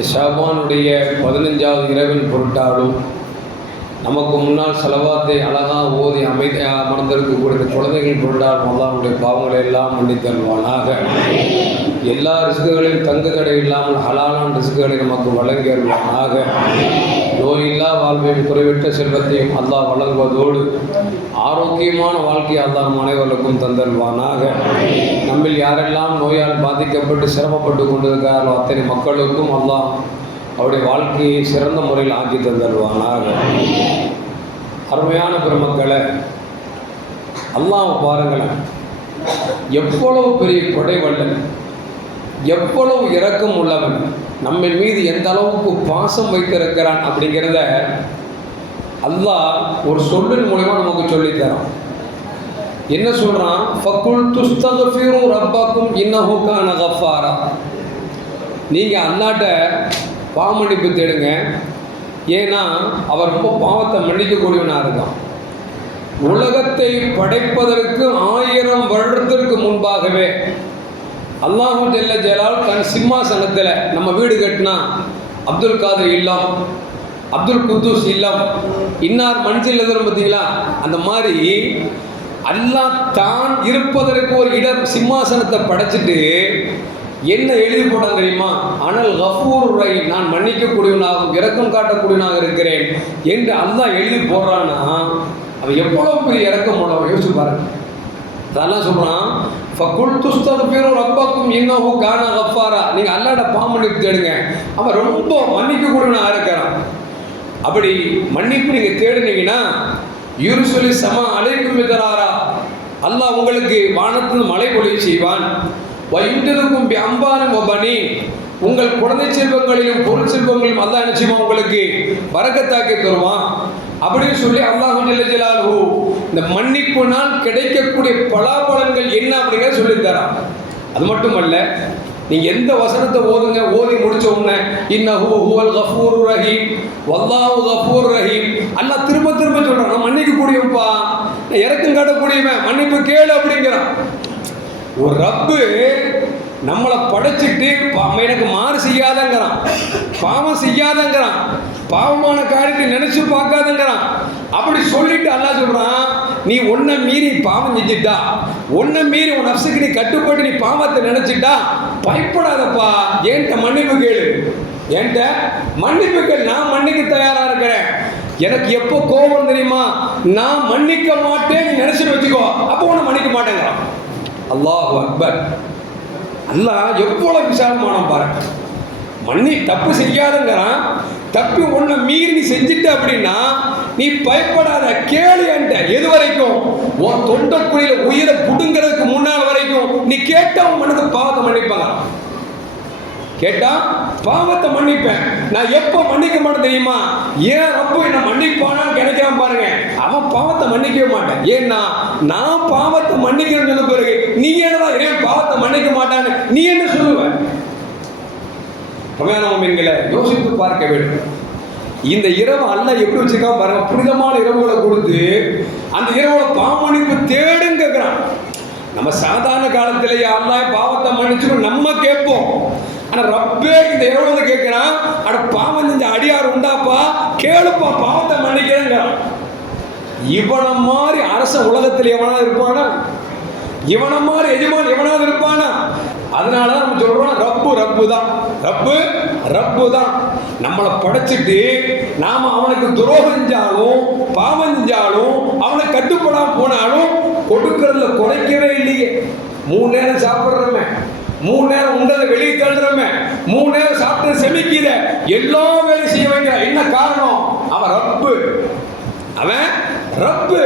இந்த ஷாபானுடைய பதினஞ்சாவது இரவின் பொருட்டாலும் நமக்கு முன்னால் செலவாத்தை அழகாக ஓதி அமைதியாக அமர்ந்திருக்கக்கூடிய குழந்தைகள் பொருட்டாலும் அல்லாவுடைய பாவங்களை எல்லாம் மன்னித்தருவானாக எல்லா ரிசுகளையும் தங்கு தடை இல்லாமல் ஹலாலான ரிசுகளை நமக்கு வழங்கியருவானாக நோயில்லா வாழ்வையும் குறைவிட்ட செல்வத்தையும் அல்லாஹ் வழங்குவதோடு ஆரோக்கியமான வாழ்க்கையை அல்லாஹ் அனைவருக்கும் தந்தல்வானாக நம்மில் யாரெல்லாம் நோயால் பாதிக்கப்பட்டு சிரமப்பட்டு கொண்டிருக்கிறாரோ அத்தனை மக்களுக்கும் அல்லாஹ் அவருடைய வாழ்க்கையை சிறந்த முறையில் ஆக்கி தந்தல்வானாக அருமையான பெருமக்களை அல்லாஹ் பாருங்களேன் எவ்வளவு பெரிய கொடைவல்லன் எவ்வளவு இரக்கம் உள்ளவன்? நம்ம மீது எந்த அளவுக்கு பாசம் வைத்திருக்கிறான் அப்படிங்கிறத அல்லாஹ் ஒரு சொல்லின் மூலயமா நமக்கு சொல்லித்தரான். என்ன சொல்கிறான் ஃபக்குல் துஸ்தகஃபீரும் ரப்பாக்கும் இன்னஹுக்கான கஃபாரா நீங்கள் அல்லாட்ட பாவமன்னிப்பு தேடுங்க. ஏன்னா அவர் ரொம்ப பாவத்தை மன்னிக்கக்கூடியவனாக இருக்கான். உலகத்தை படைப்பதற்கு ஆயிரம் வருடத்திற்கு முன்பாகவே அல்லாஹு ஜெல்ல ஜெயலால் தன் சிம்மாசனத்தில் நம்ம வீடு கட்டினா அப்துல் காதர் இல்லம் அப்துல் குத்தூஸ் இல்லம் இன்னார் மஞ்சள் எதிரும் பார்த்தீங்களா? அந்த மாதிரி அல்லாஹ் தான் இருப்பதற்கு ஒரு இடம் சிம்மாசனத்தை படைச்சிட்டு என்ன எழுதி போட்டான் தெரியுமா? அனல் கஃபூர் ரை நான் மன்னிக்கக்கூடியவனாகவும் இறக்கம் காட்டக்கூடியவனாக இருக்கிறேன் என்று அல்லாஹ் எழுதி போடுறான்னா அவன் எவ்வளோ பெரிய இறக்கம் போடவன் யோசிச்சு பாருங்க. அதெல்லாம் சொல்கிறான் ஃபக்குல் துஸ்தகஃபிரு ரப்பக்கும் இன்னஹு கான கஃபாரா நீங்கள் அல்லாட பாமன்னிப்பு தேடுங்க. அவன் ரொம்ப மன்னிக்கக்கூடியவனாக இருக்கிறான் அப்படி மன்னிப்பு நீங்கள் தேடுனீங்கன்னா யூருசொலி சம அழைக்கும் எதிராரா அல்லாஹ் உங்களுக்கு வானத்தில் மழை பொழிய செய்வான். வயிற்றிருக்கும் அம்பானும் ஒபனி உங்கள் குழந்தை செல்வங்களிலும் பொருள் செல்வங்களிலும் அல்லாஹ் என்ன செய்வான் உங்களுக்கு? வரக்கத்தாக்கி தருவான். அப்படின்னு சொல்லி அல்லாஹ் ஜல்ல இந்த மன்னிப்புனால் கிடைக்கக்கூடிய பலாபலன்கள் என்ன அப்படிங்கிறத சொல்லித்தரான். அது மட்டுமல்ல நீங்க எந்த வசனத்தை ஓதுங்க ஓதி முடிச்ச உடனே இன்னஹு ஹுவல் கஃபூர் ரஹீம் வல்லாஹு கஃபூர் ரஹீம். அல்லாஹ் திரும்ப திரும்ப சொல்றான் நான் மன்னிக்க கூடியவன்பா நான் இறக்கம் காட்டக்கூடியவன் மன்னிப்பு கேளு அப்படிங்கிறான். ஒரு ரப்பு நம்மளை படைச்சிட்டு எனக்கு மாறு செய்யாதங்கிறான். பாவம் செய்யாதங்கிறான். பாவமான காரியத்தை நினைச்சு பார்க்காதங்கிறான். அப்படி சொல்லிட்டு அல்லா சொல்றான் நீ உன்னை மீறி பாவம் செஞ்சுட்டா உன்னை மீறி உன் நப்சுக்கு நீ கட்டுப்பட்டு நீ பாவத்தை நினைச்சிட்டா பயப்படாதப்பா. என்கிட்ட மன்னிப்பு கேளு. என்கிட்ட மன்னிப்பு கேள். நான் மன்னிக்க தயாரா இருக்கிறேன். எனக்கு எப்போ கோபம் தெரியுமா? நான் மன்னிக்க மாட்டேன் நீ நினைச்சிட்டு வச்சுக்கோ. அப்போ உன்னை மன்னிக்க மாட்டேங்கிறான் அல்லாஹ் அக்பர். அல்லா எவ்வளோ விசாலமானம் பாருங்க. மன்னி தப்பு செய்யாதுங்கிறான். தப்பு ஒன்றை மீறி நீ செஞ்சிட்ட அப்படின்னா நீ பயப்படாத கேளு என்ற எது வரைக்கும் உன் தொண்டக்குழியில உயிரை புடுங்கிறதுக்கு முன்னால் வரைக்கும் நீ கேட்டா உன் மனது பாவத்தை மன்னிப்பாங்க. கேட்டா பாவத்தை மன்னிப்பேன். நான் எப்போ மன்னிக்க மாட்டேன் தெரியுமா? ஏன் ரப்ப என்ன மன்னிப்பானான்னு கிடைக்கிறான் பாருங்க. அவன் பாவத்தை மன்னிக்கவே மாட்டேன். ஏன்னா நான் பாவத்தை மன்னிக்கிறேன்னு சொன்ன பிறகு நீ என்னதான் ஏன் பாவத்தை மன்னிக்க மாட்டான்னு நீ என்ன சொல்லுவ? என்களை யோசித்து பார்க்க வேண்டும். இந்த இரவு அல்ல எப்படி வச்சிருக்கா பாருங்க புனிதமான இரவுகளை கொடுத்து அந்த இரவுல பாவமணிப்பு தேடுன்னு நம்ம சாதாரண காலத்திலேயே அல்லாஹ் பாவத்தை மன்னிச்சுக்கணும் நம்ம கேட்போம். ஆனா ரப்பே இந்த இரவு வந்து கேட்கிறான் அட பாவம் செஞ்ச அடியார் உண்டாப்பா? கேளுப்பா பாவத்தை மன்னிக்கிறேங்கிறான் இவனை மாதிரி அரச உலகத்தில் எவனாவது இருப்பானா? இவனை மாதிரி எஜமான் எவனாவது இருப்பானா? அதனாலதான் நம்ம சொல்றோம் ரப்பு ரப்பு தான் ரப்பு ரப்பு தான் நம்மளை படைச்சிட்டு நாம அவனுக்கு துரோகம் செஞ்சாலும் பாவம் செஞ்சாலும் அவனை கட்டுப்படாமல் போனாலும் கொடுக்கறதுல குறைக்கவே இல்லையே. மூணு நேரம் சாப்பிட்றமே. மூணு நேரம் உண்டதை வெளியே தள்ளுறமே. மூணு நேரம் சாப்பிட்டு செமிக்கிற. எல்லா வேலையும் செய்ய வைக்கிற என்ன காரணம்? அவன் ரப்பு. அவன் ரப்பு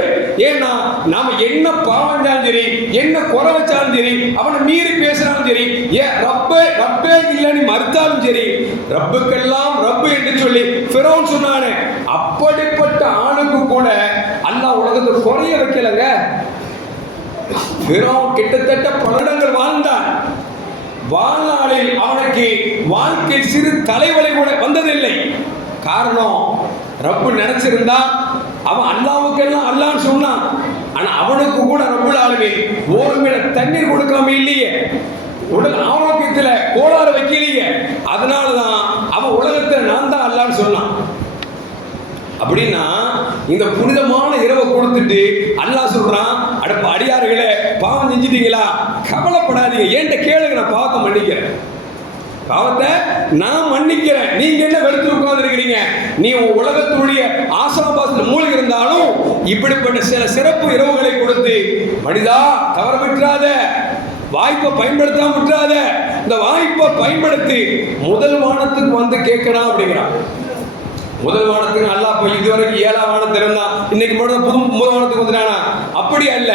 ஏன்னா நாம என்ன பாவம் சரி என்ன குறை வச்சாலும் சரி அவனை மீறி பேசினாலும் சரி ஏன் ரப்பே ரப்பே இல்லைன்னு மறுத்தாலும் சரி ரப்புக்கெல்லாம் ரப்பு என்று சொல்லி ஃபிரௌன் சொன்னானே. அப்படிப்பட்ட ஆளுக்கு கூட அல்லாஹ் உலகத்தை குறைய வைக்கலங்க. ஃபிரௌன் கிட்டத்தட்ட பன்னெண்டங்கள் வாழ்ந்தான். வாழ்நாளில் அவனுக்கு வாழ்க்கை சிறு தலைவலி கூட வந்ததில்லை. காரணம் ரப்பு நினைச்சிருந்தா அவன் அல்லாவுக்கெல்லாம் அல்லான்னு சொன்னான். ஆனா அவனுக்கு கூட ரப்புல் ஆலமின் ஓரமிட தண்ணீர் கொடுக்காம இல்லையே. உடல் ஆரோக்கியத்துல கோளாறு வைக்கலையே. அதனாலதான் அவன் உலகத்துல நான் தான் அல்லான்னு சொன்னான். அப்படின்னா இந்த புனிதமான இரவை கொடுத்துட்டு அல்லாஹ் சொல்றான் அடப்ப அடியார்களே பாவம் செஞ்சிட்டீங்களா? கவலைப்படாதீங்க. ஏன்ட்ட கேளுங்க நான் பாவத்தை மன்னிக்கிறேன் பாவத்தை நான் மன்னிக்கிறேன். நீங்க என்ன வெறுத்து உட்கார்ந்துருக்கிறீங்க? நீ உன் உலகத்துடைய ஆசாபாசத்தில் மூழ்கி இருந்தாலும் இப்படிப்பட்ட சில சிறப்பு இரவுகளை கொடுத்து மனிதா தவற விட்டுறாத. வாய்ப்பை பயன்படுத்தாம விட்டுறாத. இந்த வாய்ப்பை பயன்படுத்தி முதல் வானத்துக்கு வந்து கேட்கணும் அப்படிங்கிறான். முதல் வானத்துக்கு நல்லா போய் இதுவரைக்கும் ஏழாம் வானம் திறந்தான் இன்னைக்கு மட்டும் புது முதல் வானத்துக்கு வந்துட்டானா? அப்படி அல்ல.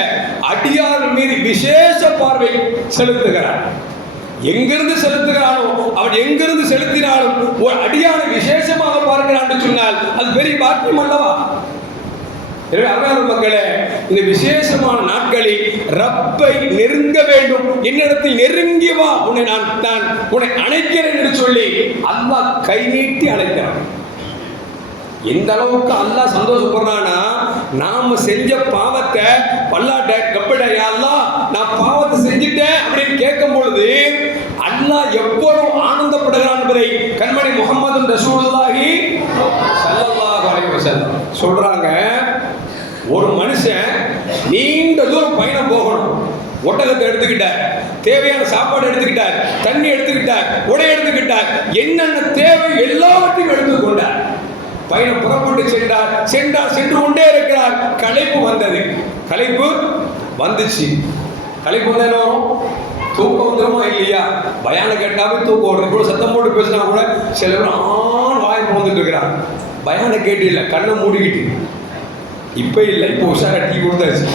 அடியார் மீது விசேஷ பார்வை செலுத்துகிறான் எங்கிருந்து செலுத்துகிறானோ அவன் எங்கிருந்து செலுத்தினாலும் ஒரு அடியான விசேஷமாக பார்க்கிறான் என்று சொன்னால் அது பெரிய பாக்கியம் அல்லவா? எனவே மக்களே இந்த விசேஷமான நாட்களில் ரப்பை நெருங்க வேண்டும். என்னிடத்தில் நெருங்கி வா உன்னை நான் தான் உன்னை அணைக்கிறேன் என்று சொல்லி அல்லாஹ் கை நீட்டி அழைக்கிறான். எந்த அளவுக்கு அல்லாஹ் சந்தோஷப்படுறானா நாம செஞ்ச பாவத்தை பல்லாட்ட கப்பட அல்லாஹ் நான் பாவத்தை செஞ்சுட்டேன் அப்படின்னு கேட்கும் பொழுது அல்லாஹ் எவ்வளவு ஆனந்தப்படுகிறான் என்பதை கண்மணி முகமது ரசூலுல்லாஹி ஸல்லல்லாஹு அலைஹி வஸல்லம் சொல்றாங்க. ஒரு மனுஷன் நீண்ட தூரம் பயணம் போகணும். ஒட்டகத்தை எடுத்துக்கிட்டார் தேவையான சாப்பாடு எடுத்துக்கிட்டார் தண்ணி எடுத்துக்கிட்டார் உடை எடுத்துக்கிட்டார் என்னென்ன தேவை எல்லாவற்றையும் எடுத்துக்கொண்டார். பயணம் புறப்பட்டு சென்றார். சென்றார் சென்று கொண்டே இருக்கிறார். களைப்பு வந்தது. களைப்பு வந்துச்சு. களைப்பு வந்தா வரும்? தூக்கம் வந்துருமா இல்லையா? பயான கேட்டாவே தூக்கம் ஓடுறது இவ்வளோ சத்தம் போட்டு பேசினா கூட சில பேர் ஆண் வாய் வந்துட்டு இருக்கிறான் பயான கேட்டு இல்லை கண்ணை மூடிக்கிட்டு. இப்போ இல்லை இப்போ உஷாரா டீ கொடுத்தாச்சு.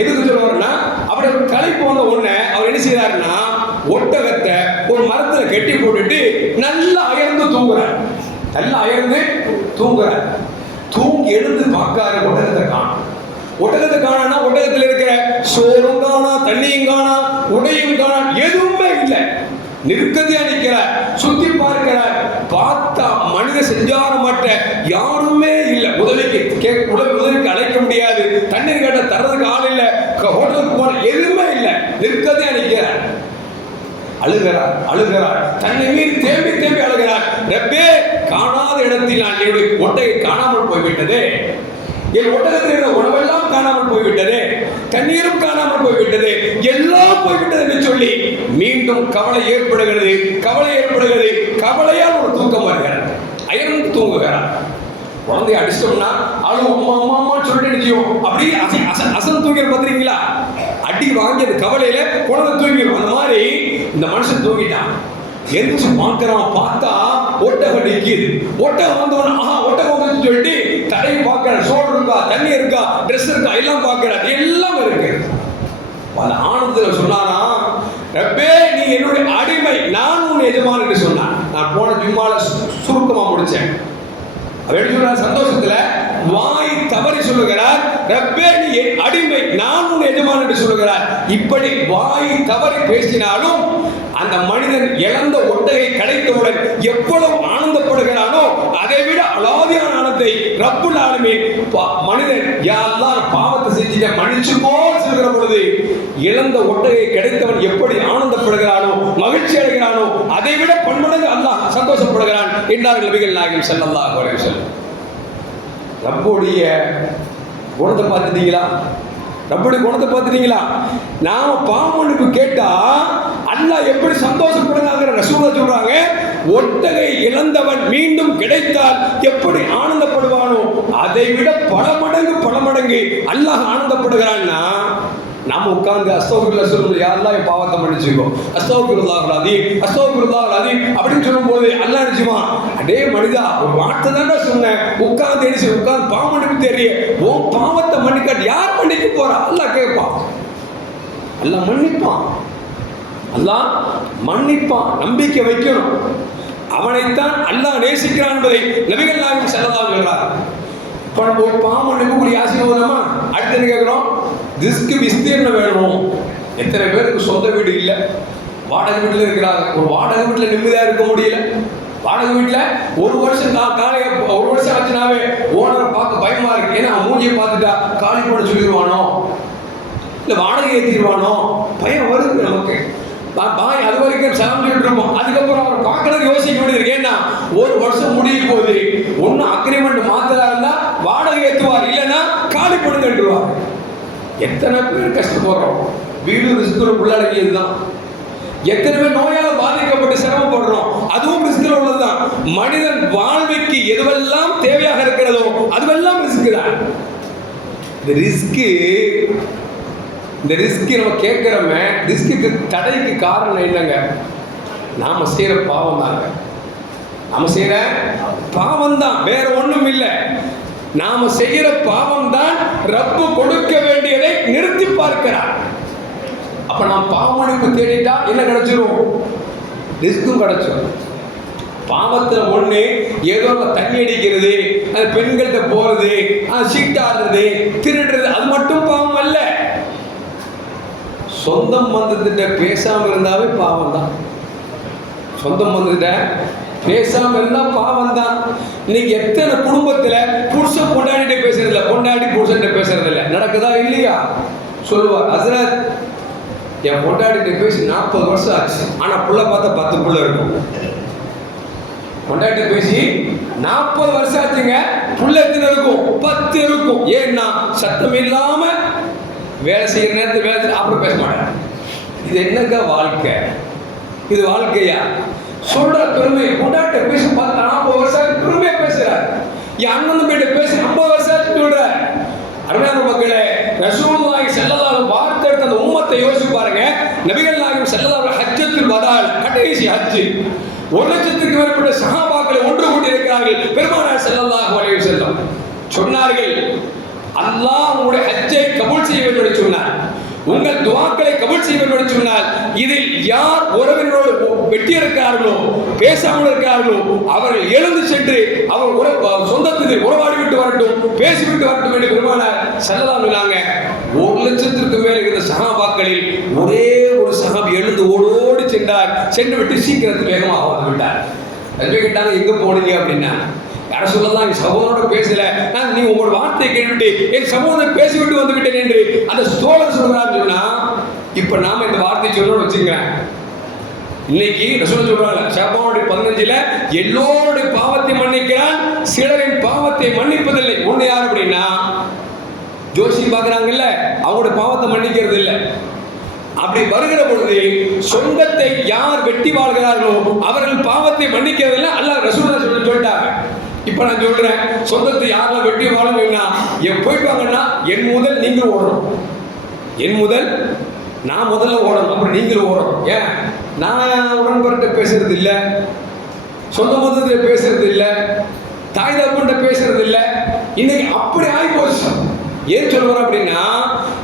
எதுக்கு சொல்லுவாருன்னா அப்படி களைப்பு வந்த உடனே அவர் என்ன செய்யறாருன்னா ஒட்டகத்தை ஒரு மரத்தில் கட்டி போட்டுட்டு நல்லா அயர்ந்து தூங்குறாரு. நல்லா அயர்ந்து தூங்குறார். தூங்கி எழுந்து பார்க்காரு ஒட்டகத்தை காணும். ஒட்டகத்தை காணா ஒட்டகத்தில் இருக்கிற சோறும் காணா தண்ணியும் காணா உடையும் காணா எதுவுமே இல்லை. நிற்கதியா நிற்கிறார் சுத்தி பார்க்கிறார் பார்த்தா மனித செஞ்சார மாட்ட யாருமே இல்லை. உதவிக்கு கே உதவி உதவிக்கு அழைக்க முடியாது. தண்ணீர் கேட்ட தர்றதுக்கு ஆள் இல்லை. க- ஹோட்டலுக்கு போன எதுவுமே இல்லை. நிற்கதியா நிற்கிறார். அழுகிறார் அழுகிறார். தன்னை மீறி தேம்பி தேம்பி அழுகிறார். ரப்பே காணாத இடத்தில் நான் என்னுடைய ஒட்டகை காணாமல் போய்விட்டதே. என் ஒட்டகத்தில் இருந்த உணவெல்லாம் காணாமல் போய்விட்டது. தண்ணீரும் காணாமல் போய்விட்டது. எல்லாம் போய்விட்டது என்று சொல்லி மீண்டும் கவலை ஏற்படுகிறது கவலை ஏற்படுகிறது. கவலையால் ஒரு தூக்கம் வருகிறது. அயர்ந்து தூங்குகிறார். குழந்தைய அடிச்சிட்டோம்னா அழு அம்மா அம்மா அம்மா சொல்லிட்டு நிற்கும் அப்படியே அசை அச அசன் தூங்கிற பார்த்துருக்கீங்களா அடி வாங்கியது கவலையில குழந்தை தூங்கிடும். அந்த மாதிரி இந்த மனுஷன் தூங்கிட்டான். எந்திரிச்சு பார்க்கறான் பார்த்தா ஒட்டகம் நிற்கிது ஒட்டகம் வந்தவன் ஆஹா ஒட்டகம் வந்து சொல்லிட்டு தரையை பார்க்கறான் சோடு இருக்கா தண்ணி இருக்கா ட்ரெஸ் இருக்கா எல்லாம் பார்க்கறான் எல்லாம் இருக்கு. பல ஆனந்தத்தில் சொன்னானா ரப்பே நீ என்னுடைய அடிமை நான் உன் எஜமான் என்று சொன்னான். நான் போன ஜும்மால சுருக்கமா முடிச்சேன். அவர் எப்படி சந்தோஷத்துல வாய் தவறி சொல்லுகிறார் ரப்பே நீ என் அடிமை நான் உன் எஜமான் என்று சொல்லுகிறார். இப்படி வாய் தவறி பேசினாலும் அந்த மனிதன் இழந்த ஒட்டகை கிடைத்தவுடன் எவ்வளவு ஆனந்தப்படுகிறானோ அதை விட அலாதியான ஆனந்தை ரப்புல் ஆளுமே மனிதன் யாரெல்லாம் பாவத்தை செஞ்சுட்ட மன்னிச்சுக்கோ சொல்கிற பொழுது இழந்த ஒட்டகை கிடைத்தவன் எப்படி ஆனந்தப்படுகிறானோ மகிழ்ச்சி அடைகிறானோ அதை விட பன்மடங்கு அல்லாஹ் சந்தோஷப்படுகிறான் என்றார்கள் நபிகள் நாயகம் ஸல்லல்லாஹு அலைஹி வஸல்லம். ரப்போடைய குணத்தை பார்த்துட்டீங்களா? ரப்போடைய குணத்தை பார்த்துட்டீங்களா? நாம பாமனுக்கு கேட்டா அல்லாஹ் எப்படி சந்தோஷப்படுறாங்கிற ரசூலா சொல்றாங்க. ஒட்டகை இழந்தவன் மீண்டும் கிடைத்தால் எப்படி ஆனந்தப்படுவானோ அதை விட பல மடங்கு பல மடங்கு அல்லாஹ் ஆனந்தப்படுகிறான்னா நாம உட்கார்ந்து அஸ்தோபில்லா சொல்லும்போது யாரெல்லாம் என் பாவத்தை மன்னிச்சுக்கோ. அஸ்தோபிருல்லாஹ் ராதி அஸ்தோபிருல்லாஹ் ராதி அப்படின்னு சொல்லும்போது அல்லாஹ் நினைச்சுமா அடே மனிதா ஒரு வார்த்தை தானே சொன்னேன். உட்கார்ந்து எடிச்சு உட்கார்ந்து பாவம் மன்னிப்பு தெரிய ஓ பாவத்தை மன்னிக்காட்டு யார் மன்னிக்க போறா? அல்லாஹ் கேட்பான். அல்ல மன்னிப்பான். அல்லாஹ் மன்னிப்பான் நம்பிக்கை வைக்கணும். அவனைத்தான் அல்லாஹ் நேசிக்கிறான் என்பதை நபிகள் நாயகம் செல்லதா சொல்றார் இப்போ நம்ம ஒரு பாவம் மன்னிக்கக்கூடிய ஆசீர்வாதமா அடுத்து கேட்குறோம்? ரிஸ்க் விஸ்தீர்ணம் வேணும்? எத்தனை பேருக்கு சொந்த வீடு இல்லை? வாடகை வீட்டில் இருக்கிறாங்க. ஒரு வாடகை வீட்டில் நிம்மதியாக இருக்க முடியல. வாடகை வீட்டில் ஒரு வருஷம் கா காலைய ஒரு வருஷம் ஆச்சுனாவே ஓனரை பார்க்க பயமா இருக்கு. ஏன்னா மூஞ்சியை பார்த்துட்டா காலி போட சொல்லிடுவானோ? இல்லை வாடகை ஏற்றிடுவானோ பயம் வருது நமக்கு. பாய் அது வரைக்கும் சலாம் இருப்போம் அதுக்கப்புறம் அவர் பார்க்கறது யோசிக்க வேண்டியது ஏன்னா ஒரு வருஷம் முடியும் போது ஒன்றும் அக்ரிமெண்ட் மாத்தலா இருந்தா வாடகை பண்ணுங்கன்றுவாங்க எத்தனை பேர் கஷ்டப்படுறோம். வீடு ரிஸ்கில் உள்ளடக்கியது தான் எத்தனை பேர் நோயால் பாதிக்கப்பட்டு சிரமப்படுறோம். அதுவும் ரிஸ்கில் உள்ளதுதான். மனிதன் வாழ்வைக்கு எதுவெல்லாம் தேவையாக இருக்கிறதோ அதுவெல்லாம் ரிஸ்க் தான். இந்த ரிஸ்க்கு இந்த ரிஸ்க்கு நம்ம கேட்குறோமே ரிஸ்க்கு தடைக்கு காரணம் என்னங்க? நாம் செய்கிற பாவம் தாங்க. நாம் செய்கிற பாவம் தான் வேற ஒன்றும் இல்லை. நாம் செய்கிற பாவம் தான் ரப்பு கொடுக்க வேண்டியதை நிறுத்தி பார்க்கிறார். அப்போ நாம் பாவமணிப்பு தேடிட்டா என்ன கிடைச்சிரும்? ரிஸ்க்கும் கிடைச்சிடும் பாவத்தில் ஒன்று ஏதோ தண்ணி அடிக்கிறது அது பெண்கள்கிட்ட போகிறது அது சீட்டாடுறது திருடுறது அது மட்டும் பாவம் அல்ல. சொந்தம் வந்ததுட்ட பேசாமல் இருந்தாவே பாவம் தான் சொந்தம் பந்தத்திட்ட பேசாமல் இருந்தால் பாவம் தான் இன்னைக்கு எத்தனை குடும்பத்தில் புருஷன் பொண்டாடிட்டு பேசுறதில்ல கொண்டாடி பொண்டாடி பேசுறதில்ல. நடக்குதா இல்லையா? சொல்லுவார் ஹசரத் என் கொண்டாடிட்டு பேசி நாற்பது வருஷம் ஆச்சு. ஆனால் புள்ள பார்த்தா பத்து புள்ள இருக்கும். பொண்டாட்டி பேசி நாற்பது வருஷம் ஆச்சுங்க புள்ள எத்தனை இருக்கும்? பத்து இருக்கும். ஏன்னா சத்தம் இல்லாமல் வேலை செய்கிற நேரத்தில் வேலை செய்ய- அப்புறம் பேச மாட்டேன். இது என்னங்க வாழ்க்கை? இது வாழ்க்கையா? சொல்ற பெருமை கொண்டாட்ட பேசி பார்த்து நாற்பது வருஷம் பெருமையா பேசுறாரு என் அண்ணன் போயிட்டு பேசி ஐம்பது வருஷம் சொல்ற. அருமையான மக்களே ரசூலுல்லாஹி ஸல்லல்லாஹு வார்த்தை எடுத்த அந்த உம்மத்தை யோசிச்சு பாருங்க. நபிகள் நாயகம் ஸல்லல்லாஹு ஹஜ்ஜத்துல் வதால் கடைசி ஹஜ் ஒரு லட்சத்துக்கு மேற்பட்ட சஹாபாக்களை ஒன்று கூட்டியிருக்கிறார்கள் பெருமானார் ஸல்லல்லாஹு அலைஹி வஸல்லம். சொன்னார்கள் அல்லாஹ் உங்களுடைய ஹஜ்ஜை கபூல் செய்ய வேண்டும் என்று சொன்னார். உங்கள் துவாக்களை கபூல் செய்ய வேண்டும் என்று சொன்னால் இதில் யார் உறவினரோடு வெட்டி இருக்கிறார்களோ பேசாமல் இருக்கிறார்களோ அவர்கள் எழுந்து சென்று அவர் உற சொந்தத்தில் உறவாடி விட்டு வரட்டும் பேசிவிட்டு வரட்டும் என்று பெருமானார் செல்லலாம் இல்லாங்க ஒரு லட்சத்திற்கு மேல் இருந்த சகாபாக்களில் ஒரே ஒரு சகாப் எழுந்து ஓடோடி சென்றார். சென்று விட்டு சீக்கிரத்தில் வேகமாக வந்து விட்டார் கேட்டாங்க எங்க போனீங்க? அப்படின்னா யார சொல்லலாம் என் சகோதரோட பேசல? நான் நீ உங்களோட வார்த்தையை கேட்டுவிட்டு என் சகோதரன் பேசிவிட்டு வந்து விட்டேன் என்று அந்த சோழன் சொல்றான்னு சொன்னா இப்ப நாம இந்த வார்த்தையை சொல்லணும்னு வச்சுக்கிறேன் இன்னைக்கு ரசூல் சொல்றாங்க ஷாபாவுடைய பதினஞ்சுல எல்லோருடைய பாவத்தை மன்னிக்கிறான் சிலரின் பாவத்தை மன்னிப்பதில்லை. ஒண்ணு யார் அப்படின்னா ஜோசி பார்க்குறாங்கல்ல அவங்களோட பாவத்தை மன்னிக்கிறது இல்லை. அப்படி வருகிற பொழுது சொந்தத்தை யார் வெட்டி வாழ்கிறார்களோ அவர்கள் பாவத்தை மன்னிக்கிறதில்லை. அல்லாஹ் ரசூலா சொல்லி சொல்லிட்டாங்க. இப்போ நான் சொல்கிறேன் சொந்தத்தை யாரெல்லாம் வெட்டி வாழணும்னா என் போயிட்டாங்கன்னா என் முதல் நீங்கள் ஓடணும். என் முதல் நான் முதல்ல ஓடணும். அப்புறம் நீங்களும் ஓடணும். ஏன்? நான் உடன்பட்ட பேசுறது இல்லை. சொந்த மதத்தை பேசுறது இல்லை. தாய் தகப்பன்ட்ட பேசுறது இல்லை. இன்னைக்கு அப்படி ஆகி போச்சு. ஏன் சொல்லுவார் அப்படின்னா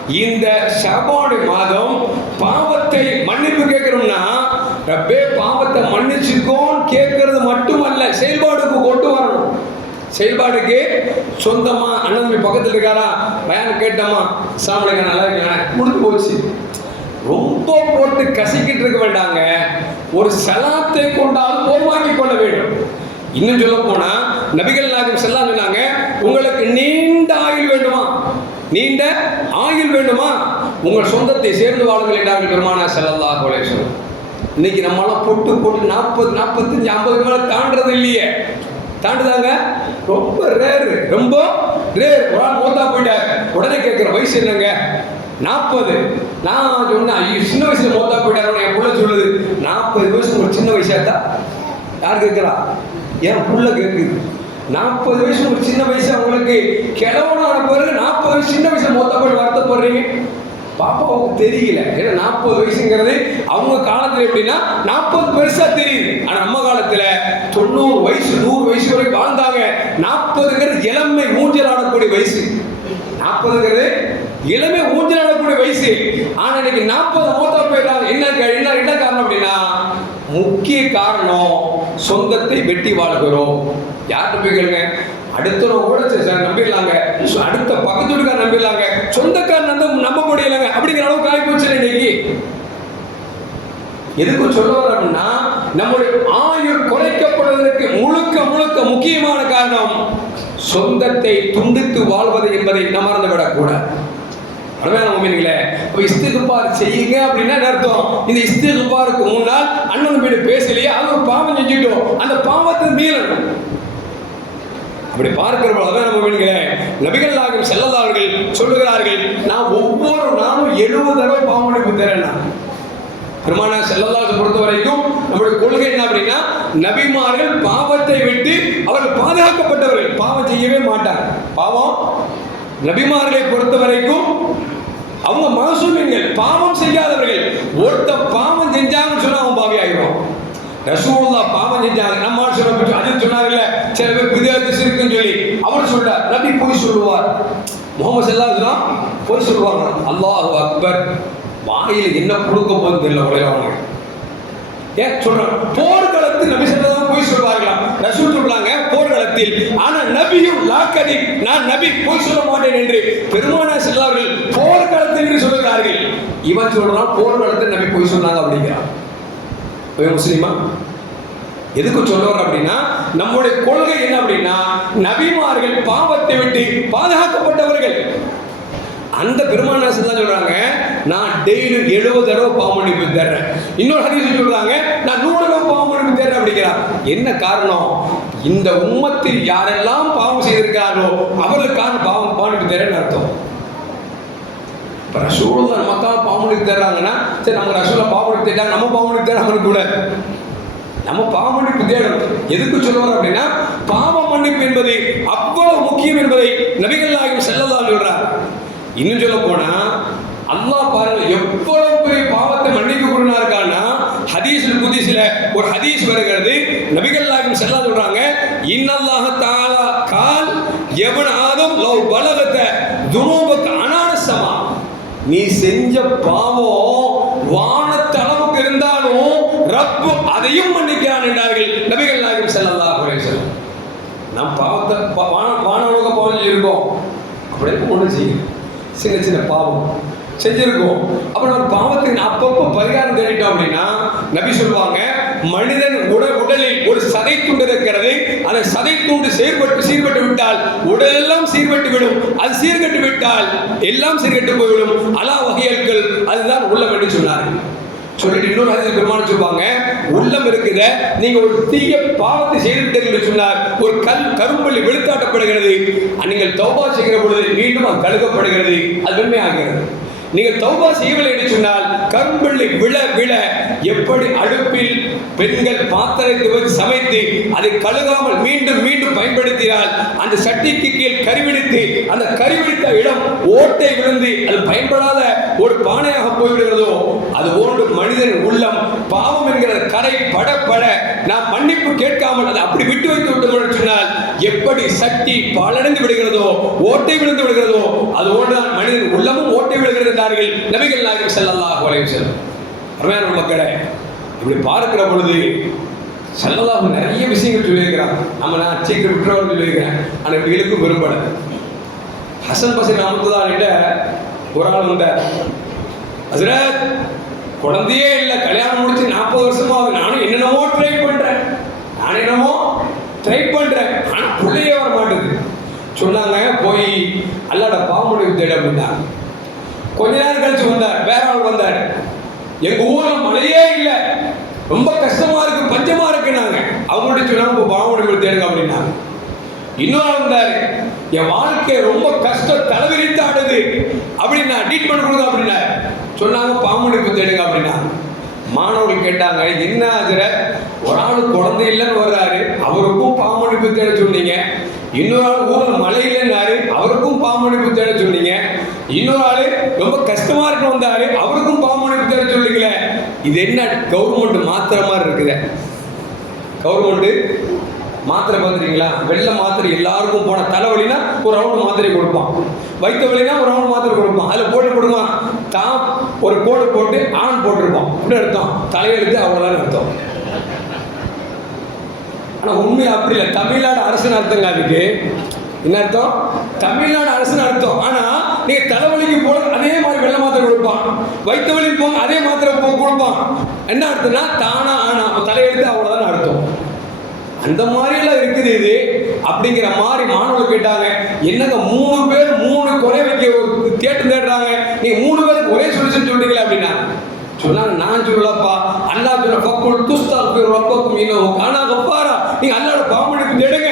இந்த ஷபாடு மாதம் பாவத்தை மன்னிப்பு கேட்கிறோம்னா ரப்பே பாவத்தை மன்னிச்சுக்கோன்னு கேட்கறது மட்டுமல்ல செயல்பாடுக்கு கொண்டு செயல்பாடுக்கு சொந்தமா அண்ணன் தம்பி பக்கத்தில் இருக்காரா? பயான் கேட்டோமா சாப்பிடுங்க நல்லா இருக்காங்க முடிஞ்சு போச்சு. ரொம்ப போட்டு கசிக்கிட்டு இருக்க வேண்டாங்க. ஒரு சலாத்தை கொண்டாலும் போர்வாங்கி கொள்ள வேண்டும். இன்னும் சொல்ல போனா நபிகள் நாயகம் செல்லாம் சொன்னாங்க உங்களுக்கு நீண்ட ஆயுள் வேண்டுமா? நீண்ட ஆயுள் வேண்டுமா? உங்கள் சொந்தத்தை சேர்ந்து வாழுங்கள் என்றார்கள் பெருமானா செல்லல்லா கோலேஸ்வரம் இன்னைக்கு நம்மளாம் பொட்டு போட்டு நாற்பது நாற்பத்தஞ்சு ஐம்பது மேலே தாண்டது இல்லையே. தாண்டுதாங்க? ரொம்ப ரேரு ரொம்ப ரேர் ஒரு ஆள் மூத்தா போயிட்டார். உடனே கேட்குற வயசு என்னங்க? நாற்பது நான் சொன்னேன் ஐயோ சின்ன வயசுல மூத்தா போயிட்டாரு என் புள்ள சொல்லுது. நாற்பது வயசு ஒரு சின்ன வயசா தான் யார் கேட்குறா? என் புள்ள கேட்குது. நாற்பது வயசு ஒரு சின்ன வயசு அவங்களுக்கு. கிழவனான பிறகு நாற்பது வயசு சின்ன வயசுல மூத்தா போய் வருத்தப்படுறீங்க. பாப்பாவுக்கு தெரியல. ஏன்னா நாற்பது வயசுங்கிறது அவங்க காலத்தில் எப்படின்னா நாற்பது பெருசா தெரியுது. ஆனா நம்ம காலத்துல தொண்ணூறு வயசு நூறு வயசு வரைக்கும் வாழ்ந்தாங்க. நாற்பதுங்கிறது இளமை ஊஞ்சல் ஆடக்கூடிய வயசு. நாற்பதுங்கிறது இளமை ஊஞ்சல் ஆடக்கூடிய வயசு. ஆனா இன்னைக்கு நாற்பது மூத்தா போயிடலாம் என்ன என்ன என்ன காரணம் அப்படின்னா முக்கிய காரணம் சொந்தத்தை வெட்டி வாழ்கிறோம். யார்கிட்ட போய் கேளுங்க? அடுத்தவங்க கூட நம்பிடலாங்க. அடுத்த பக்கத்து வீட்டுக்கார நம்பிடலாங்க. சொந்தக்காரன் வந்து நம்ப முடியலங்க. அப்படிங்கிற அளவுக்கு ஆகி போச்சு இன்னைக்கு. எதுக்கு சொல்ல வர அப்படின்னா நம்முடைய ஆயுள் குறைக்கப்படுவதற்கு முழுக்க முழுக்க முக்கியமான காரணம் சொந்தத்தை துண்டித்து வாழ்வது என்பதை நாம் மறந்துவிடக்கூடாது. அருமையான இஸ்திகுபார் செய்யுங்க அப்படின்னா என்ன அர்த்தம்? இந்த இஸ்திகுபாருக்கு முன்னால் அண்ணன் வீடு பேசலையே அது ஒரு பாவம் செஞ்சுட்டோம். அந்த பாவத்தை மீறணும். அப்படி பார்க்கிற பொழுது நம்ம வேணுங்களேன் நபிகள் நாயகம் செல்லதார்கள் சொல்லுகிறார்கள் நான் ஒவ்வொரு நாளும் எழுபது தடவை பாவமொழி தரேன் பெருமானா செல்லல்லாத பொறுத்த வரைக்கும் நம்முடைய கொள்கை என்ன அப்படின்னா நபிமார்கள் பாவத்தை விட்டு அவர்கள் பாதுகாக்கப்பட்டவர்கள். பாவம் செய்யவே மாட்டாங்க. பாவம் நபிமார்களை பொறுத்த வரைக்கும் அவங்க மகசூமிங்கள் பாவம் செய்யாதவர்கள். ஒருத்த பாவம் செஞ்சாங்கன்னு சொன்னா ரசூல்லா பாவம் செஞ்சாங்க நம்ம ஆள் சொல்ல அது சொன்னாங்கல்ல சில பேர் விதத்து இருக்குன்னு சொல்லி. அவர் சொல்றார் நபி போய் சொல்லுவார். முகமது செல்லாதுனா போய் சொல்லுவாங்க. அல்லாஹ் அக்பர். வாயில் என்ன கொடுக்க போகுது தெரியல உடையவங்க ஏன் சொல்றாங்க போர்க்களத்தில் நபி சொல்லதான் போய் சொல்வார்களாம் ரசூல் சொல்றாங்க போர்க்களத்தில். ஆனா நபியும் லாக்கதி நான் நபி போய் சொல்ல மாட்டேன் என்று பெருமானா செல்லார்கள் போர்க்களத்தில் என்று சொல்லுகிறார்கள். இவன் சொல்றான் போர்க்களத்தில் நபி போய் சொன்னாங்க அப்படிங்கிறான். இவன் முஸ்லீமா எதுக்கு சொல்லுவார் அப்படின்னா நம்முடைய கொள்கை என்ன அப்படின்னா நபிமார்கள் பாவத்தை விட்டு பாதுகாக்கப்பட்டவர்கள். அந்த பெருமானாசன் தான் சொல்றாங்க? நான் டெய்லி எழுபது தடவை பாவம் மன்னிப்பு தர்றேன் இன்னொரு ஹரிசு சொல்றாங்க நான் நூறு தடவை பாவம் மன்னிப்பு தர்றேன் அப்படிங்கிறார் என்ன காரணம்? இந்த உம்மத்தில் யாரெல்லாம் பாவம் செய்திருக்கிறார்களோ அவர்களுக்கான பாவம் மன்னிப்பு தரேன்னு அர்த்தம். இப்போ ரசூல் தான் நமக்காக பாவம் சரி நம்ம ரசூலை பாவம் தேடா நம்ம பாவம் தேடாமல் கூட. நம்ம பாவ மன்னிப்பு எதுக்கு சொல்லுவார் அப்படின்னா பாவ மன்னிப்பு என்பது அவ்வளவு முக்கியம் என்பதை நபிகள் நாயகம் செல்லலாம் சொல்றார். இன்னும் சொல்ல போனா அல்லாஹ் பாருங்க எவ்வளவு பெரிய பாவத்தை மன்னிக்க கூடனா இருக்கான்னா ஹதீஸில் குதிசில ஒரு ஹதீஸ் வருகிறது. நபிகள் நாயகம் செல்லா சொல்றாங்க இன்னல்லாஹ தாலா கால் எவன் ஆதம் லவ் பலகத்தை துனூபக்கு நீ செஞ்ச பாவம் வானத்து அளவுக்கு இருந்தாலும் ரப்பு அதையும் மன்னிக்கிறான் என்றார்கள். நபிகள் நாயகம் செல்லல்லா குறைசல் நம் நாம் பாவத்தை பா- வான வானவங்க பாவம் இருக்கோம். அப்படியே ஒன்று செய்யும் சின்ன சின்ன பாவம் செஞ்சிருக்கோம். அப்புறம் நம்ம பாவத்துக்கு அப்பப்போ பரிகாரம் தேடிட்டோம் அப்படின்னா நபி சொல்லுவாங்க மனிதன் உடல் உடலில் ஒரு சதை துண்டு இருக்கிறது. அந்த சதை துண்டு சீர்பட்டு சீர்பட்டு விட்டால் உடலெல்லாம் சீர்பட்டு விடும். அது சீர்கட்டு விட்டால் எல்லாம் சீர்கட்டு போய்விடும். அலா வகையல்கள் அதுதான் உள்ளம் என்று சொன்னார். சொல்லிட்டு இன்னொரு அதில் பெருமானம் சொல்லுவாங்க உள்ளம் இருக்குத நீங்க ஒரு தீய பாவத்தை செய்துவிட்டீர்கள் என்று சொன்னார். ஒரு கல் கரும்பள்ளி வெளுத்தாட்டப்படுகிறது. நீங்கள் தௌபா செய்கிற பொழுது மீண்டும் அது கழுகப்படுகிறது. அது வெண்மையாகிறது. நீங்கள் தௌபா செய்யவில்லை என்று சொன்னால் கரும்பள்ளி விழ விழ எப்படி அடுப்பில் பெண்கள் பாத்திரத்தை வச்சு சமைத்து அதை கழுகாமல் மீண்டும் மீண்டும் பயன்படுத்தினால் அந்த சட்டிக்கு கீழ் கருவிடித்து அந்த கருவிடித்த இடம் ஓட்டை விழுந்து அது பயன்படாத ஒரு பானையாக போய்விடுகிறதோ அது போன்று மனிதன் உள்ளம் பாவம் என்கிற கரை பட பட நாம் மன்னிப்பு கேட்காமல் அதை அப்படி விட்டு வைத்து விட்டோம் சொன்னால் எப்படி சட்டி பாலடைந்து விடுகிறதோ ஓட்டை விழுந்து விடுகிறதோ அது போன்றுதான் மனிதன் உள்ளமும் ஓட்டை விழுகிறது. என்றார்கள் நபிகள் நாயகம் செல்லல்லாஹ் வரையும் செல்லும் அருமையான மக்களே இப்படி பார்க்கிற பொழுது செல்லலாம் நிறைய விஷயங்கள் சொல்லியிருக்கிறான். நம்ம நான் சீக்கிரம் விட்டுறவர்கள் சொல்லியிருக்கிறேன். ஆனால் இவங்களுக்கும் விரும்பலை. ஹசன் பசன் அமுத்துதான்கிட்ட ஒரு ஆள் வந்தார். ஹசரத் குழந்தையே இல்லை கல்யாணம் முடிச்சு நாற்பது வருஷமா ஆகுது நானும் என்னென்னமோ ட்ரை பண்ணுறேன் நான் என்னமோ ட்ரை பண்ணுறேன் ஆனால் பிள்ளையே வர மாட்டேது சொன்னாங்க போய் அல்லாட பாம்புடைய தேட அப்படின்னாங்க. கொஞ்ச நேரம் கழிச்சு வந்தார் வேற ஆள் வந்தார். எங்க ஊர்ல மழையே இல்லை. ரொம்ப கஷ்டமா இருக்கு பஞ்சமா இருக்கு நாங்க. அவங்கள்ட்ட சொன்னாங்க இப்போ பாம்புடைய தேடுங்க அப்படின்னாங்க. இன்னொரு வந்தாரு என் வாழ்க்கை ரொம்ப கஷ்டம் தலைவிரித்து ஆடுது அப்படின்னா ட்ரீட்மெண்ட் கொடுங்க அப்படின்னா சொன்னாங்க பாம்புடிப்பு தேடுங்க அப்படின்னா மாணவர்கள் கேட்டாங்க என்ன ஆகுற? ஒரு ஆள் குழந்தை இல்லைன்னு வர்றாரு. அவருக்கும் பாம்புடிப்பு தேட சொன்னீங்க. இன்னொரு ஆள் ஊர்ல மழை இல்லைன்னாரு. அவருக்கும் பாம்புடிப்பு தேட சொன்னீங்க. இன்னொரு ஆளு ரொம்ப கஷ்டமா இருக்கு வந்தாரு. அவருக்கும் பாம்புடிப்பு தேட சொல்றீங்களே இது என்ன கவர்மெண்ட் மாத்திர மாதிரி இருக்குது? கவர்மெண்ட் மாத்திரை பார்த்துறீங்களா வெள்ளை மாத்திரை எல்லாருக்கும் போன தலைவலினா ஒரு ரவுண்டு மாத்திரை கொடுப்பான். வைத்த வழினா ஒரு ரவுண்டு மாத்திரை கொடுப்பான். அதில் போட்டு கொடுப்பான் தான் ஒரு கோடு போட்டு ஆண் போட்டிருப்பான். அப்படின்னு அர்த்தம்? தலையெழுத்து அவ்வளோதான் அர்த்தம். ஆனால் உண்மை அப்படி இல்லை. தமிழ்நாடு அரசுன்னு அர்த்தங்க அதுக்கு. என்ன அர்த்தம்? தமிழ்நாடு அரசுன்னு அர்த்தம். ஆனால் நீங்க தலைவலிக்கு போல அதே மாதிரி வெள்ளை மாத்திரை கொடுப்பான். வைத்த வலிக்கு போங்க அதே மாத்திரை போ கொடுப்பான். என்ன அர்த்தம்னா தானா ஆனா. தலையெழுத்து அவ்வளவுதான் அர்த்தம். அந்த மாதிரிலாம் இருக்குது இது. அப்படிங்கிற மாதிரி மாணவர்கள் கேட்டாங்க. என்னங்க மூணு பேர் மூணு குறை வைக்க தேட்டு கேட்டு தேடுறாங்க. நீங்க மூணு பேருக்கு ஒரே சொல்யூஷன் சொல்றீங்களா அப்படின்னா. சொன்னாங்க நான் சொல்லப்பா. அல்லா சொன்ன பக்குள் துஸ்தால் ரப்பக்கும் இன்னும் காணா கப்பாரா நீங்க அல்லாட பாம்படிப்பு தேடுங்க.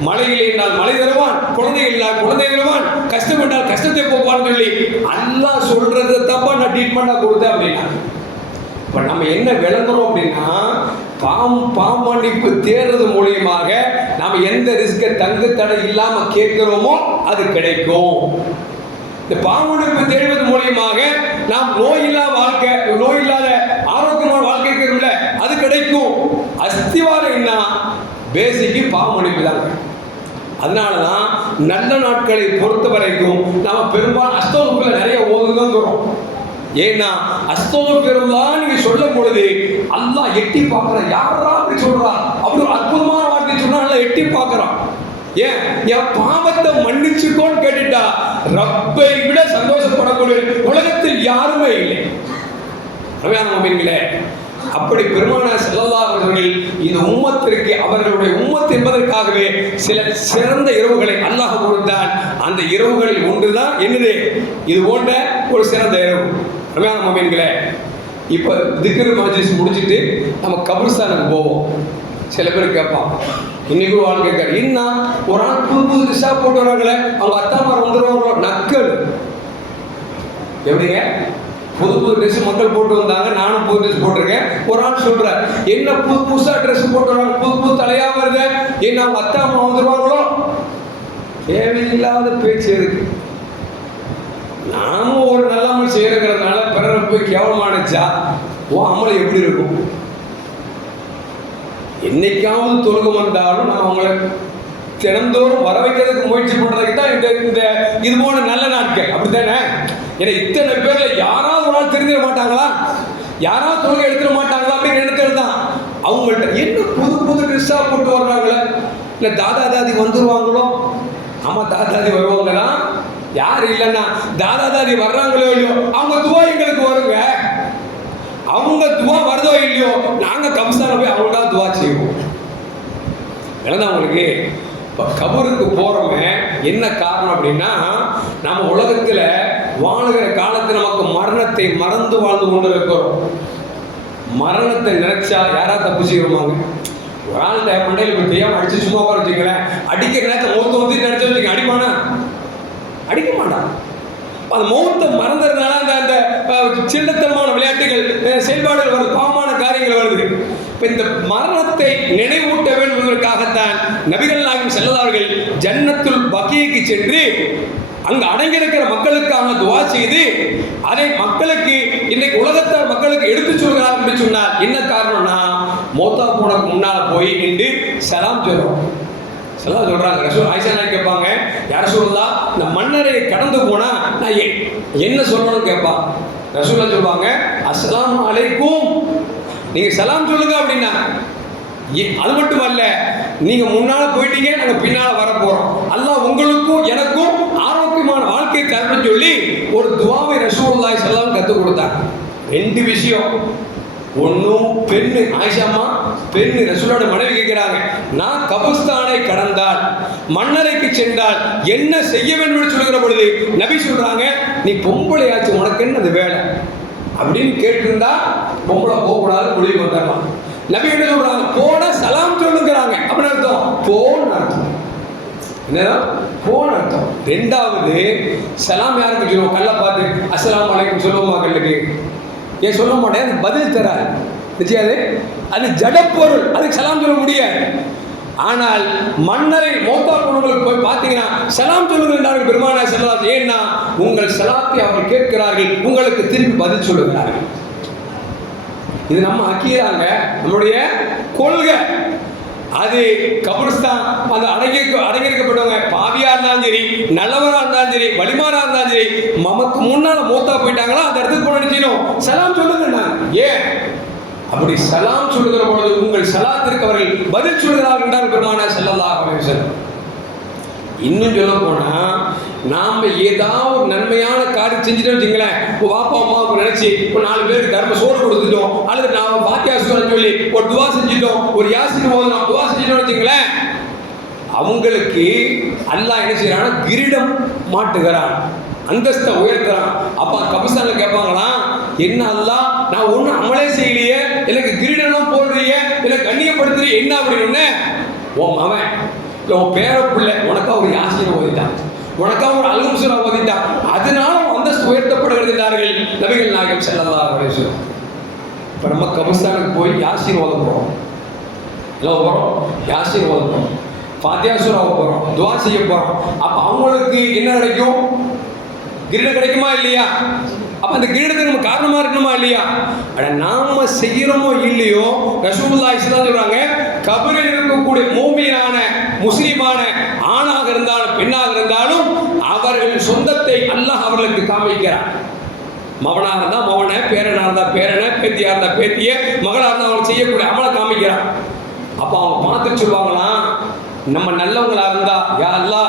மழையில் என்றால் மழை கஷ்டப்பட்டால் கஷ்டத்தை போப்பான்னு சொல்லி அல்லா சொல்றது தப்பா நான் ட்ரீட்மெண்டா கொடுத்தேன் அப்படின்னா இப்போ நம்ம என்ன விளங்குறோம் அப்படின்னா பாம் பாமணிப்பு தேர்றது மூலியமாக நாம் எந்த ரிஸ்கை தங்கு தடை இல்லாமல் கேட்குறோமோ அது கிடைக்கும். இந்த பாமணிப்பு தேடுவது மூலியமாக நாம் நோயில்லா வாழ்க்கை நோயில்லாத ஆரோக்கியமான வாழ்க்கை இருக்கிறோம்ல அது கிடைக்கும். அஸ்திவாரம் என்ன? பேசிக்கு பாமணிப்பு தான். அதனால தான் நல்ல நாட்களை பொறுத்த வரைக்கும் நம்ம பெரும்பாலும் அஸ்தோகுல நிறைய ஓதுங்கிறோம் ஏன்னா அஸ்தோக பெரும்பாலும் நீங்க சொல்லும் பொழுது அல்லா எட்டி பார்க்கறான் யாரா அப்படி சொல்றா? அப்படி அற்புதமான வார்த்தை சொன்னா நல்லா எட்டி பார்க்கறான். ஏன்? என் பாவத்தை மன்னிச்சுக்கோன்னு கேட்டுட்டா ரப்பை விட சந்தோஷப்படக்கூடிய உலகத்தில் யாருமே இல்லை. அவையான மீன்களே அப்படி பெருமானார் செல்லல்லா அவர்கள் இந்த உம்மத்திற்கு அவர்களுடைய உம்மத் என்பதற்காகவே சில சிறந்த இரவுகளை அல்லாஹ் கொடுத்தான். அந்த இரவுகளில் ஒன்றுதான் என்னது? இது போன்ற ஒரு சிறந்த இரவு. ரவியான மீன்களே இப்போ திக்ரு மஜிஸ் முடிச்சிட்டு நம்ம கபிரிஸ்தானுக்கு போவோம். சில பேர் கேட்பான் இன்னைக்கு ஒரு ஆள் கேட்காரு என்ன ஒரு ஆள் புது புது திசா போட்டு வராங்களே அவங்க அத்தாமார் வந்துருவாங்களோ நக்கல். எப்படிங்க? புது புது ட்ரெஸ் மக்கள் போட்டு வந்தாங்க. நானும் புது ட்ரெஸ் போட்டிருக்கேன். ஒரு ஆள் சொல்கிறேன் என்ன புது புதுசா ட்ரெஸ் போட்டு வராங்க புது புது தலையா வருது? என்ன அவங்க அத்தா அம்மா வந்துருவாங்களோ? தேவையில்லாத பேச்சு இருக்கு. நாம ஒரு நல்லாமல் செய்யறதுனால பிறரை போய் கேவலமானச்சா ஓ அமலை எப்படி இருக்கும்? என்னைக்காவது தொழுகம் வந்தாலும் நான் அவங்கள தினந்தோறும் வர வைக்கிறதுக்கு முயற்சி பண்றதுக்கு தான் இந்த இந்த இது போன நல்ல நாட்கள். அப்படித்தானே? ஏன்னா இத்தனை பேர்ல யாராவது ஒரு நாள் தெரிஞ்சிட மாட்டாங்களா? யாராவது தொழுகை எடுத்துட மாட்டாங்களா அப்படின்னு நினைக்கிறது தான். அவங்கள்ட்ட என்ன புது புது ட்ரெஸ்ஸாக போட்டு வர்றாங்களே? இல்லை தாதா தாதி வந்துருவாங்களோ? ஆமாம் தாதா தாதி வருவாங்களா? யார் இல்லைன்னா தாதா தாதி வர்றாங்களோ இல்லையோ அவங்க துவா எங்களுக்கு வருங்க. அவங்க துவா வருதோ இல்லையோ நாங்கள் கம்சான போய் அவங்களுக்காக துவா செய்வோம். விளந்தா உங்களுக்கு. இப்போ கபருக்கு போகிறோமே என்ன காரணம் அப்படின்னா நம்ம உலகத்தில் வாழுகிற காலத்தில் நமக்கு மரணத்தை மறந்து வாழ்ந்து கொண்டு இருக்கிறோம் மரணத்தை நினைச்சா யாரா தப்பு செய்வோமாங்க ஒரு ஆள் மண்டையில் இப்போ தெரியாமல் அடிச்சு சும்மா உட்கார வச்சுங்களேன் அடிக்கிற நேரத்தை மௌத்த வந்து நினைச்சு வச்சுக்க அடிப்பானா? அடிக்க மாட்டான் அந்த மௌத்தை மறந்துறதுனால அந்த அந்த சின்னத்தனமான விளையாட்டுகள் செயல்பாடுகள் வருது பாவமான காரியங்கள் வருது. இப்போ இந்த மரணத்தை நினைவூட்ட வேண்டும் என்பதற்காகத்தான் நபிகள் நாயகம் செல்லதார்கள் ஜன்னத்துள் பக்கியைக்கு சென்று அங்கு அடங்கியிருக்கிற மக்களுக்காக துவா செய்து அதை மக்களுக்கு இன்னைக்கு உலகத்தார் மக்களுக்கு எடுத்து சொல்கிறார் என்று சொன்னார் என்ன காரணம்னா மோத்தா போனக்கு முன்னால் போய் நின்று சலாம் சொல்றோம். சலாம் சொல்றாங்க. ரசூல் ஆயிஷா நாய் கேட்பாங்க? யார் சொல்லலாம் இந்த மன்னரை கடந்து போனா நான் என்ன சொல்லணும்னு கேட்பான். ரசூலா சொல்லுவாங்க? அஸ்லாம் அலைக்கும். நீங்க சலாம் சொல்லுங்க அப்படின்னா அது மட்டும் அல்ல நீங்க முன்னால போயிட்டீங்க நாங்க பின்னால வர போறோம் அல்லாஹ் உங்களுக்கும் எனக்கும் ஆரோக்கியமான சொல்லி ஒரு துவாவை ரசூல்லாய் செல்லாம் கற்றுக் கொடுத்தாங்க ரெண்டு விஷயம். ஒன்றும் பெண்ணு. ஆயிஷாமா பெண்ணு. ரசூலோட மனைவி கேட்கிறாங்க நான் கபஸ்தானை கடந்தால் மன்னரைக்கு சென்றால் என்ன செய்ய வேண்டும் என்று சொல்லுகிற பொழுது நபி சொல்றாங்க நீ பொம்பளையாச்சு உனக்கு என்ன அது வேலை? அப்படின்னு கேட்டிருந்தா பொம்பளை போகக்கூடாது முடிவு வந்தாங்க நபி என்ன சொல்றாங்க போன சலாம் சொல்லுங்கிறாங்க. அப்படின்னு அர்த்தம். போன் அர்த்தம் என்னதான் போன அர்த்தம். ரெண்டாவது சலாம் யாருக்கு சொல்லுவோம் கல்லை பார்த்து அஸ்ஸலாமு அலைக்கும் சொல்லுவோமா கல்லுக்கு ஏன் சொல்ல மாட்டேன் அது பதில் தராது நிச்சயாது அது? ஜடப்பொருள். அதுக்கு சலாம் சொல்ல முடியாது. ஆனால் மன்னரை மோத்தா குணங்களுக்கு போய் பார்த்தீங்கன்னா சலாம் சொல்லுங்கள் என்றார்கள் பெருமான செல்லலாம் ஏன்னா உங்கள் சலாத்தை அவர்கள் கேட்கிறார்கள். உங்களுக்கு திருப்பி பதில் சொல்லுகிறார்கள். இது நம்ம அக்கீராங்க நம்முடைய கொள்கை. அது கபர்ஸ்தான் அந்த அடங்கி அடங்கியிருக்கப்பட்டவங்க பாவியாக இருந்தாலும் சரி நல்லவராக இருந்தாலும் சரி வலிமாராக இருந்தாலும் சரி மமக்கு முன்னால் மூத்தா போயிட்டாங்களா? அந்த இடத்துக்கு போன செய்யணும் சலாம் சொல்லுங்க நான். ஏன்? அப்படி சலாம் சொல்லுகிற பொழுது உங்கள் சலாத்திற்கு அவர்கள் பதில் சொல்கிறார்கள் என்றால் பெருமான செல்லல்லா அப்படின்னு இன்னும் சொல்ல போனால் நாம் ஏதாவது ஒரு நன்மையான காரியம் செஞ்சுட்டோம் வச்சுங்களேன் இப்போ வாப்பா அம்மாவுக்கு நினச்சி இப்போ நாலு பேருக்கு தர்ம சோறு கொடுத்துட்டோம். அல்லது நாம் பாத்தியா சொல்லி ஒரு துவா செஞ்சுட்டோம். ஒரு யாசிக்கு போது நாம் துவா செஞ்சுட்டோம் வச்சுங்களேன் அவங்களுக்கு அல்லாஹ் என்ன செய்யறான்னா கிரீடம் மாட்டுகிறான். அந்தஸ்தை உயர்த்துறான். அப்பா கபிஸ்தான்ல கேட்பாங்களாம் என்ன அல்லா நான் ஒன்றும் அமலே செய்யலையே எனக்கு கிரீடனும் போடுறியே இல்லை கண்ணியப்படுத்துறிய என்ன அப்படின்னு உன் அவன் இல்லை உன் பேர பிள்ளை உனக்கா ஒரு யாசினை ஓதிட்டான் உனக்கா ஒரு அல்கும் ஓதிட்டான் அதனால அவன் அந்தஸ்து உயர்த்தப்படுகிறது நபிகள் நாயகம் ஸல்லல்லாஹு அலைஹி இப்போ நம்ம கபிஸ்தானுக்கு போய் யாசின் ஓத போகிறோம் எல்லாம் போகிறோம் யாசின் ஓத போகிறோம் ஃபாத்தியா போகிறோம் துவா செய்ய போகிறோம் அப்போ அவங்களுக்கு என்ன கிடைக்கும்? கிரீடம் கிடைக்குமா இல்லையா? அப்போ அந்த கிரீடத்துக்கு நம்ம காரணமாக இருக்கணுமா இல்லையா? ஆனால் நாம் செய்கிறோமோ இல்லையோ ரசூல்லா இஸ்லாம் சொல்றாங்க கபரில் இருக்கக்கூடிய மூமி முஸ்லிமான ஆணாக இருந்தாலும் பெண்ணாக இருந்தாலும் அவர்கள் சொந்தத்தை அல்லாஹ் அவர்களுக்கு காமிக்கிறார் மவனாக இருந்தால் மவனை பேரனாக இருந்தால் பேரனை பேத்தியாக இருந்தால் பேத்திய மகளாக இருந்தால் அவன் செய்யக்கூடிய அமலை காமிக்கிறான். அப்போ அவங்க பார்த்து சொல்லுவாங்களாம் நம்ம நல்லவங்களா இருந்தா யா அல்லா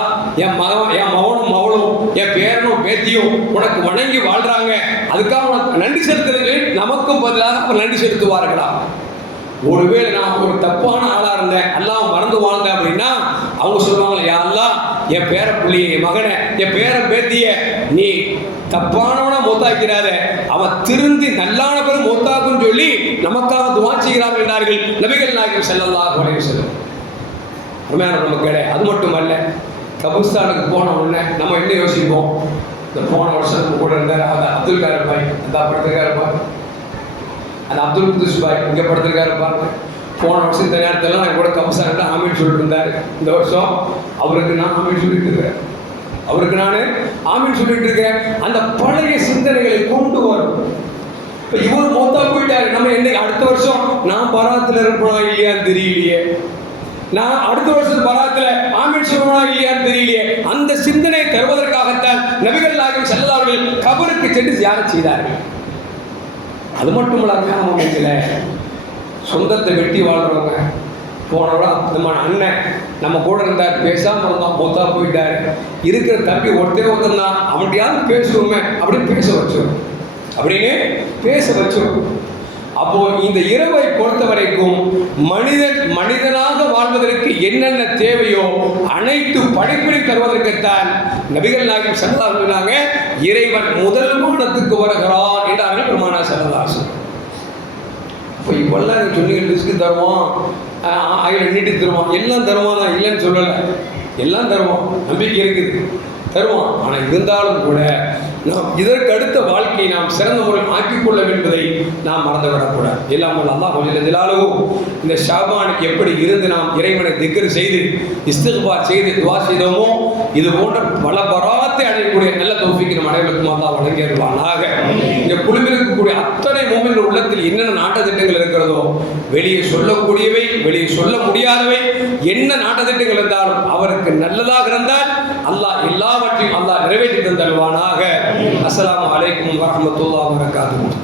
என் மகன் என் மகனும் மவளும் என் பேரனும் பேத்தியும் உனக்கு வணங்கி வாழ்றாங்க. அதுக்காக உனக்கு நன்றி செலுத்துறது நமக்கும் பதிலாக அவர் நன்றி செலுத்துவார்களா? ஒருவேளை நான் ஒரு தப்பான ஆளா அல்லாஹ் மறந்து வாழ்ந்தேன் அப்படின்னா அவங்க சொல்லுவாங்க யா என் பேர புள்ளிய என் மகனை என் பேர பேத்திய நீ தப்பானவனா மூத்தாக்கிறாத. அவன் திருந்தி நல்லான பேரும் மூத்தாக்குன்னு சொல்லி நமக்காக துவா செய்கிறார்கள் என்றார்கள் நபிகள் நாயகம் செல்லல்லா குறைய செல்லும் அருமையான நமக்கு அது மட்டும் அல்ல கபிஸ்தானுக்கு போன உடனே நம்ம என்ன யோசிப்போம்? இந்த போன வருஷம் நம்ம கூட இருந்தார் அந்த அப்துல் காரர் பாய் அந்த படுத்திருக்காரு பாரு அந்த அப்துல் குதுஸ் பாய் இங்கே படுத்திருக்காரு பாருங்க போன வருஷம் இந்த நேரத்தில் நான் கூட கபிஸ்தான் ஆமீன் சொல்லிட்டு இந்த வருஷம் அவருக்கு நான் ஆமீன் சொல்லிட்டு இருக்கிறேன். அவருக்கு நான் ஆமீன் சொல்லிட்டு இருக்கேன். அந்த பழைய சிந்தனைகளை கொண்டு வரும் இப்போ இவர் மொத்தா போயிட்டாரு. நம்ம என்ன அடுத்த வருஷம் நான் பராத்தில் இருப்போம் இல்லையான்னு தெரியலையே. நான் அடுத்த வருஷம் பராத்தில் ஆமீன் சொல்லுவோம் இல்லையான்னு தெரியலையே. அந்த சிந்தனை தருவதற்காகத்தான் நபிகள் நாயகம் செல்லதார்கள் கபருக்கு சென்று தியானம் செய்தார்கள். அது மட்டும் இல்லாமல் நம்ம சொந்தத்தை வெட்டி வாழ்றவங்க. போனவங்க நம்ம அண்ணன் நம்ம கூட இருந்தார் பேசாமல் இருந்தான் மூத்தா போயிட்டார். இருக்கிற தம்பி ஒருத்தே ஒருத்தன் தான் அவன்கிட்டயாவது பேசுவோமே அப்படின்னு பேச வச்சோம். அப்படின்னு பேச வச்சோம். அப்போ இந்த இரவை பொறுத்த வரைக்கும் மனிதன் மனிதனாக வாழ்வதற்கு என்னென்ன தேவையோ அனைத்து படிப்பினை தருவதற்குத்தான் நபிகள் நாயகம் சரதா சொன்னாங்க இறைவன் முதல் மாடத்துக்கு வருகிறான் என்றார்கள் பெருமானா சரதாசன் இப்போ இப்பெல்லாம் சொன்னீங்க ரிஸ்க்கு தருவோம். ஆயிரம் நீட்டி தருவான் எல்லாம் தருவோம் நான் இல்லைன்னு சொல்லலை. எல்லாம் தருவான் நம்பிக்கை இருக்குது. தருவான் ஆனால் இருந்தாலும் கூட நாம் இதற்கு அடுத்த வாழ்க்கையை நாம் சிறந்த முறையில் ஆக்கிக்கொள்ள என்பதை நாம் மறந்துவிடக்கூடாது. எல்லாம் அல்லாஹ் இருந்தாலும் இந்த ஷாபானுக்கு எப்படி இருந்து நாம் இறைவனை திக்கர் செய்து இஸ்திக்பார் செய்து துவா செய்தோமோ இது போன்ற பல பராத்தை அடையக்கூடிய நல்ல தொகுப்பிக்கு நம் அனைவருக்கும் அல்லா வழங்கியிருவானாக இந்த குழுவில் இருக்கக்கூடிய அத்தனை மூமின் உள்ளத்தில் என்னென்ன நாட்ட திட்டங்கள் இருக்கிறதோ வெளியே சொல்லக்கூடியவை வெளியே சொல்ல முடியாதவை என்ன நாட்ட திட்டங்கள் இருந்தாலும் அவருக்கு நல்லதாக இருந்தால் அல்லாஹ் எல்லாவற்றையும் அல்லாஹ் நிறைவேற்றி தந்தல்வானாக அஸ்லாம் அலைக்கும் வரமத்துல்லா வபரகாத்துஹு.